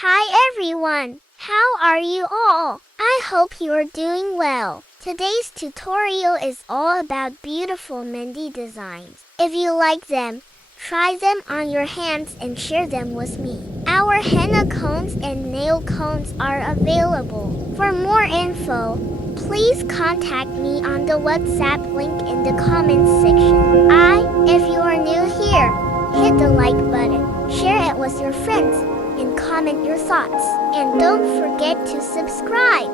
Hi everyone! How are you all? I hope you are doing well. Today's tutorial is all about beautiful mehndi designs. If you like them, try them on your hands and share them with me. Our henna cones and nail cones are available. For more info, please contact me on the WhatsApp link in the comments section. If you are new here, hit the like button, share it with your friends, and comment your thoughts. And don't forget to subscribe.